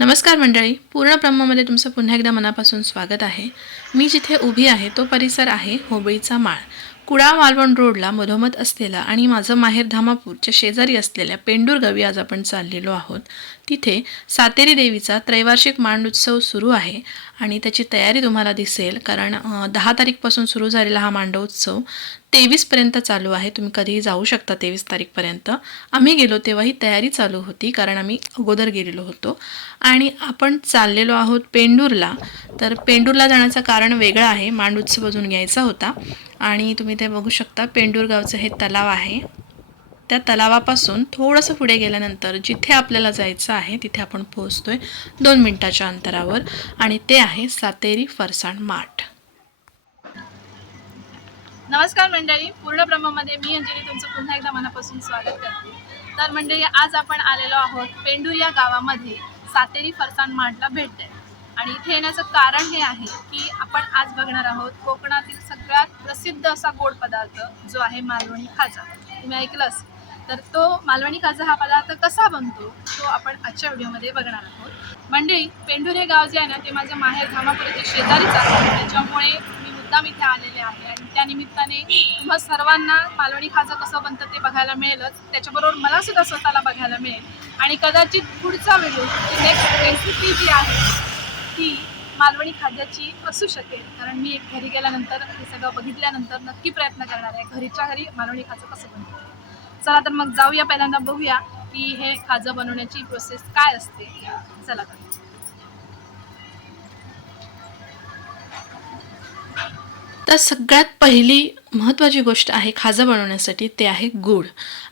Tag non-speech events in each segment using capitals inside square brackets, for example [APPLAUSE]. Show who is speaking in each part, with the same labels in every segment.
Speaker 1: नमस्कार मंडळी पूर्ण ब्रह्मामध्ये तुमचं पुन्हा एकदा मनापासून स्वागत आहे. मी जिथे उभी आहे तो परिसर आहे होबळीचा माळ. कुडाळ मालवण रोडला मधोमध असलेला आणि माझं माहेर धामापूरच्या शेजारी असलेल्या पेंडूर गावी आज आपण चाललेलो आहोत. तिथे सातेरी देवीचा त्रैवार्षिक मांडोत्सव सुरू आहे आणि त्याची तयारी तुम्हाला दिसेल कारण दहा तारीखपासून सुरू झालेला हा मांडोत्सव तेवीसपर्यंत चालू आहे. तुम्ही कधीही जाऊ शकता तेवीस तारीखपर्यंत. आम्ही गेलो तेव्हा ही तयारी चालू होती कारण आम्ही अगोदर गेलेलो होतो. आणि आपण चाललेलो आहोत पेंडूरला. तर पेंडूरला जाण्याचं कारण वेगळं आहे. मांडोत्सव अजून घ्यायचा होता. आणि तुम्ही ते बघू शकता पेंडूर गावचं हे तलाव आहे. त्या तलावापासून थोडंसं पुढे गेल्यानंतर जिथे आपल्याला जायचं आहे तिथे आपण पोहोचतोय दोन मिनिटाच्या अंतरावर. आणि ते आहे सातेरी फरसाण माठ.
Speaker 2: नमस्कार मंडळी. पूर्ण ब्रह्मामध्ये मी अंजली तुमचं पुन्हा एकदा मनापासून स्वागत करते. तर मंडळी आज आपण आलेलो आहोत पेंडूर या गावामध्ये सातेरी फरसाण माठला भेट आणि इथे येण्याचं कारण हे आहे की आपण आज बघणार आहोत कोकणातील सगळ्यात प्रसिद्ध असा गोड पदार्थ जो आहे मालवणी खाजा. तुम्ही ऐकलं असेल तर तो मालवणी काजा हा पदार्थ कसा बनतो तो आपण आजच्या व्हिडिओमध्ये बघणार आहोत. मंडळी पेंढुरे गाव जे आहे ना ते माझं माहेर धामापुराच्या शेजारीच आहे. त्याच्यामुळे मी मुद्दाम इथे आलेले आहे आणि त्यानिमित्ताने तुम्हा सर्वांना मालवणी खाजा कसं बनतं ते बघायला मिळेलच. त्याच्याबरोबर मला सुद्धा स्वतःला बघायला मिळेल. आणि कदाचित पुढचा व्हिडिओ नेक्स्ट रेसिपी जी आहे ती मालवणी खाद्याची असू शकेल. कारण मी एक घरी गेल्यानंतर हे सगळं बघितल्यानंतर नक्की प्रयत्न करणार आहे घरीच्या घरी मालवणी खाजं कसं बनतं. चला तर मग जाऊया पहिल्यांदा बघूया की हे खाजं बनवण्याची प्रोसेस काय असते. चला तर.
Speaker 1: तर सगळ्यात पहिली महत्त्वाची गोष्ट आहे खाजं बनवण्यासाठी ते आहे गूळ.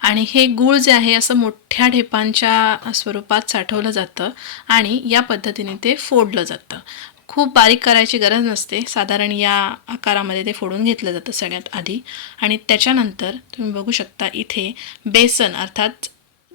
Speaker 1: आणि हे गूळ जे आहे असं मोठ्या ढेपांच्या स्वरूपात साठवलं जातं आणि या पद्धतीने ते फोडलं जातं. खूप बारीक करायची गरज नसते. साधारण या आकारामध्ये ते फोडून घेतलं जातं सगळ्यात आधी. आणि त्याच्यानंतर तुम्ही बघू शकता इथे बेसन अर्थात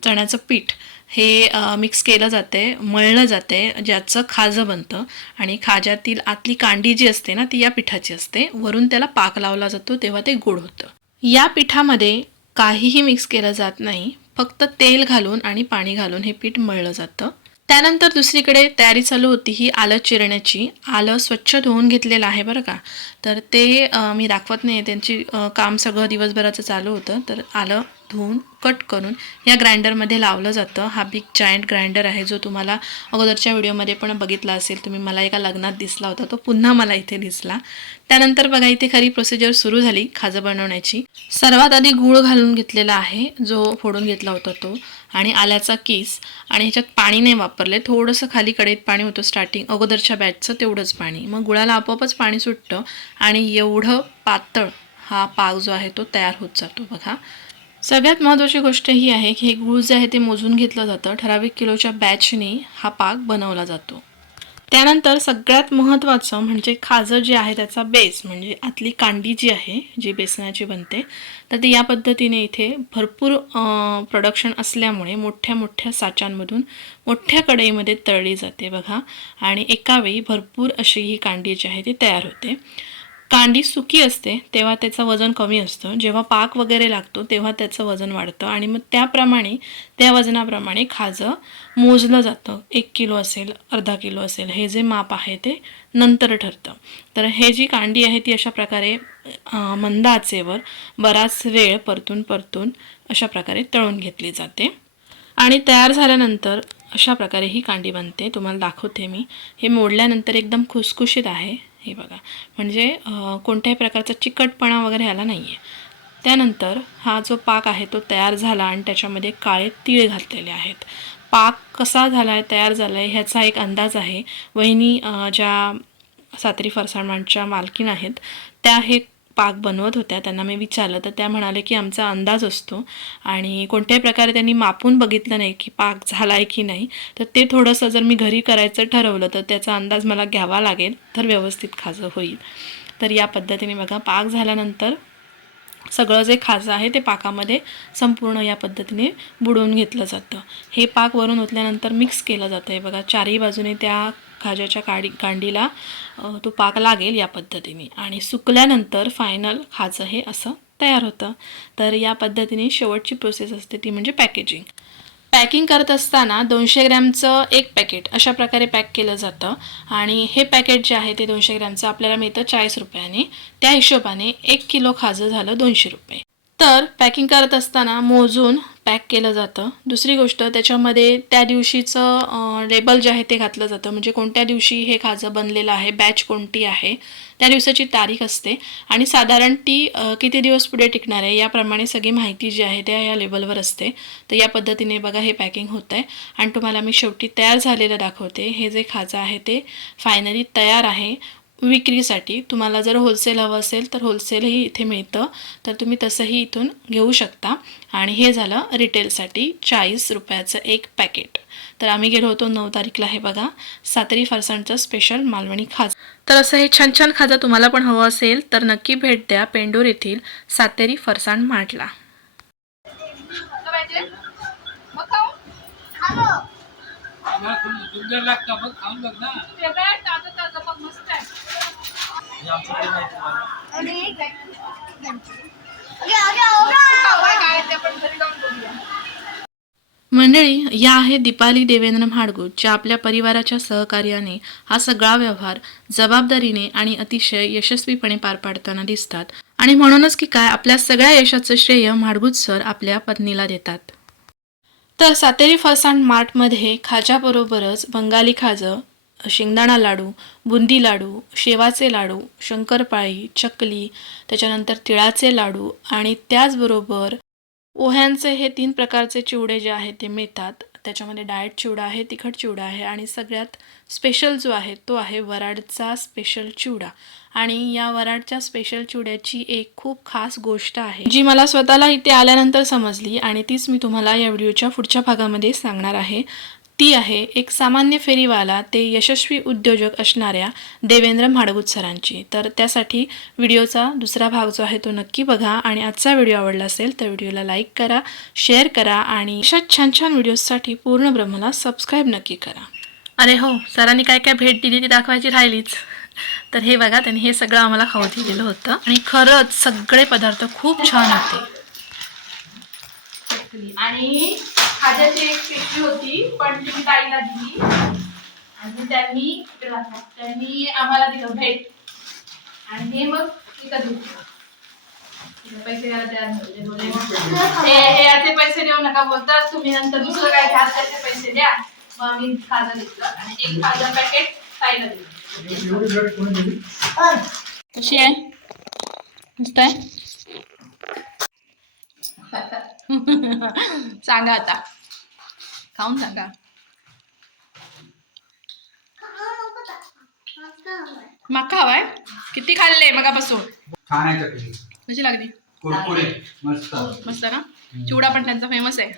Speaker 1: चण्याचं पीठ हे मिक्स केलं जाते मळलं जाते ज्याचं खाजं बनतं. आणि खाज्यातील आतली कांडी जी असते ना ती या पिठाची असते. वरून त्याला पाक लावला जातो तेव्हा ते गोड होतं. या पिठामध्ये काहीही मिक्स केलं जात नाही. फक्त तेल घालून आणि पाणी घालून हे पीठ मळलं जातं. त्यानंतर दुसरीकडे तयारी चालू होती ही आलं चिरण्याची. आलं स्वच्छ धुवून घेतलेलं आहे बरं का. तर ते मी दाखवत नाही त्यांची काम सगळं दिवसभराचं चालू होतं. तर आलं धुवून कट करून या ग्राइंडरमध्ये लावलं जातं. हा बिग जायंट ग्राइंडर आहे जो तुम्हाला अगोदरच्या व्हिडिओमध्ये पण बघितला असेल. तुम्ही मला एका लग्नात दिसला होता. तो पुन्हा मला इथे दिसला. त्यानंतर बघा इथे खरी प्रोसिजर सुरू झाली खाजं बनवण्याची. सर्वात आधी गूळ घालून घेतलेला आहे जो फोडून घेतला होता तो. आणि आल्याचा किस आणि ह्याच्यात पाणी नाही वापरले. थोडंसं खाली कडेत पाणी होतं स्टार्टिंग अगोदरच्या बॅचचं तेवढंच पाणी. मग गुळाला आपोआपच पाणी सुटतं आणि एवढं पातळ हा पाक जो आहे तो तयार होत जातो बघा. सगळ्यात महत्त्वाची गोष्ट ही आहे की हे गूळ जे आहे ते मोजून घेतलं जातं. ठराविक किलोच्या बॅचने हा पाक बनवला जातो. त्यानंतर सगळ्यात महत्त्वाचं म्हणजे खाजं जे आहे त्याचा बेस म्हणजे आतली कांडी जी आहे जी बेसनाची बनते तर ती या पद्धतीने इथे भरपूर प्रोडक्शन असल्यामुळे मोठ्या मोठ्या साच्यांमधून मोठ्या कढईमध्ये तळली जाते बघा. आणि एकावेळी भरपूर अशी ही कांडी जी आहे ती तयार होते. कांडी सुकी असते तेव्हा त्याचं वजन कमी असतं. जेव्हा पाक वगैरे लागतो तेव्हा त्याचं वजन वाढतं. आणि मग त्याप्रमाणे त्या वजनाप्रमाणे खाजं मोजलं जातं. एक किलो असेल अर्धा किलो असेल हे जे माप आहे ते नंतर ठरतं. तर हे जी कांडी आहे ती अशा प्रकारे मंदाचेवर मंद आचेवर बराच वेळ परतून परतून अशा प्रकारे तळून घेतली जाते. आणि तयार झाल्यानंतर अशा प्रकारे ही कांडी बनते. तुम्हाला दाखवते मी. हे मोडल्यानंतर एकदम खुसखुशीत आहे. हे बघा. म्हणजे कोणत्याही प्रकारचा चिकटपणा वगैरे आला नाही आहे त्यानंतर हा जो पाक आहे तो तयार झाला आणि त्याच्यामध्ये काळे तीळ घातलेले आहेत. पाक कसा झाला आहे तयार झाला आहे ह्याचा एक अंदाज आहे. वहिनी ज्या सात्री फरसाणांच्या मालकीण आहेत त्या हे पाक बनवत होत्या त्यांना मी विचारलं. तर त्या म्हणाले की आमचा अंदाज असतो आणि कोणत्याही प्रकारे त्यांनी मापून बघितलं नाही की पाक झाला आहे की नाही तर ते थोडंसं जर मी घरी करायचं ठरवलं तर त्याचा अंदाज मला घ्यावा लागेल तर व्यवस्थित खाजं होईल. तर या पद्धतीने बघा पाक झाल्यानंतर सगळं जे खाजं आहे ते पाकामध्ये संपूर्ण या पद्धतीने बुडवून घेतलं जातं. हे पाक वरून ओतल्यानंतर मिक्स केलं जातं. आहे बघा चारही बाजूने त्या खाज्याच्या काडी कांडीला तो पाक लागेल या पद्धतीने. आणि सुकल्यानंतर फायनल खाजं हे असं तयार होतं. तर या पद्धतीने शेवटची प्रोसेस असते ती म्हणजे पॅकेजिंग पॅकिंग करत असताना दोनशे ग्रॅमचं एक पॅकेट अशा प्रकारे पॅक केलं जातं. आणि हे पॅकेट जे आहे ते दोनशे ग्रॅमचं आपल्याला मिळतं चाळीस रुपयाने. त्या हिशोबाने एक किलो खाजं झालं दोनशे रुपये. तर पॅकिंग करत असताना मोजून पॅक केलं जातं. दुसरी गोष्ट त्याच्यामध्ये त्या दिवशीचं लेबल जे आहे ते घातलं जातं. म्हणजे कोणत्या दिवशी हे खाजं बनलेलं आहे बॅच कोणती आहे त्या दिवसाची तारीख असते. आणि साधारण ती किती दिवस पुढे टिकणार आहे याप्रमाणे सगळी माहिती जी आहे त्या या लेबलवर असते. तर या पद्धतीने बघा हे पॅकिंग होतं आहे आणि तुम्हाला मी शेवटी तयार झालेलं दाखवते. हे जे खाजं आहे ते फायनली तयार आहे. विक्रीसाठी तुम्हाला जर होलसेल हवं असेल तर होलसेलही इथे मिळतं. तर तुम्ही तसंही इथून घेऊ शकता. आणि हे झालं रिटेलसाठी चाळीस रुपयाचं एक पॅकेट तर आम्ही गेलो होतो नऊ तारीखला हे बघा. सातरी फरसाणचं स्पेशल मालवणी खाज. तर असं हे छान छान खाजा तुम्हाला पण हवं असेल तर नक्की भेट द्या पेंडूर येथील सातेरी फरसाण
Speaker 3: सुंदर लागतं आमच्याकडे नाही. तुम्हाला
Speaker 2: खाऊ आहे काय ते पण घरी जाऊन बघूया.
Speaker 1: मंडळी या आहेत दीपाली देवेंद्र म्हाडगूट ज्या आपल्या परिवाराच्या सहकार्याने हा सगळा व्यवहार जबाबदारीने आणि अतिशय यशस्वीपणे पार पाडताना दिसतात. आणि म्हणूनच की काय आपल्या सगळ्या यशाचं श्रेय म्हाडगूत सर आपल्या पत्नीला देतात. तर सातेरी फरसाण मार्टमध्ये खाज्याबरोबरच बंगाली खाजं शेंगदाणा लाडू बुंदी लाडू शेवाचे लाडू शंकरपाळी चकली त्याच्यानंतर तिळाचे लाडू आणि त्याचबरोबर ओह्यांचे हे तीन प्रकारचे चिवडे जे आहेत ते मिळतात. त्याच्यामध्ये डाएट चिवडा आहे तिखट चिवडा आहे आणि सगळ्यात स्पेशल जो आहे तो आहे वराडचा स्पेशल चिवडा. आणि या वराडच्या स्पेशल चिवड्याची एक खूप खास गोष्ट आहे जी मला स्वतःला इथे आल्यानंतर समजली आणि तीच मी तुम्हाला या व्हिडिओच्या पुढच्या भागामध्ये सांगणार आहे. ती आहे एक सामान्य फेरीवाला ते यशस्वी उद्योजक असणाऱ्या देवेंद्र म्हाडगूत सरांची. तर त्यासाठी व्हिडिओचा दुसरा भाग जो आहे तो नक्की बघा आणि आजचा व्हिडिओ आवडला असेल तर व्हिडिओला लाईक करा शेअर करा आणि अशा छान छान व्हिडिओजसाठी पूर्ण ब्रह्मला सबस्क्राईब नक्की करा. अरे हो सरांनी काय काय भेट दिली ती दाखवायची राहिलीच. तर हे बघा त्यांनी हे सगळं आम्हाला खाऊ दिलेलं होतं. आणि खरंच सगळे पदार्थ खूप छान होते.
Speaker 2: आणि खाज्याची एक पेटी होती पण ती मी ताईला दिली. आणि त्यांनी त्यांनी आम्हाला दिलं भेट आणि हे मग इथं दिलं पैसे द्यायला तयार नव्हते बोलले मग हे याचे पैसे देऊ नका बोलतात. तुम्ही नंतर दुसरं काय घ्याल त्याचे पैसे द्या. मग मी खाजा घेतलं आणि एक खाजा पॅकेट ताईला दिलं?
Speaker 1: कशी आहे? मस्त आहे? [LAUGHS]
Speaker 2: सांगा आता. खाऊन सांगा. मका हवाय. किती खाल्ले मगापासून?
Speaker 3: छान आहे
Speaker 2: कशी लागली?
Speaker 3: कुरकुरे मस्त.
Speaker 2: मस्त ना चिवडा पण त्यांचा फेमस आहे.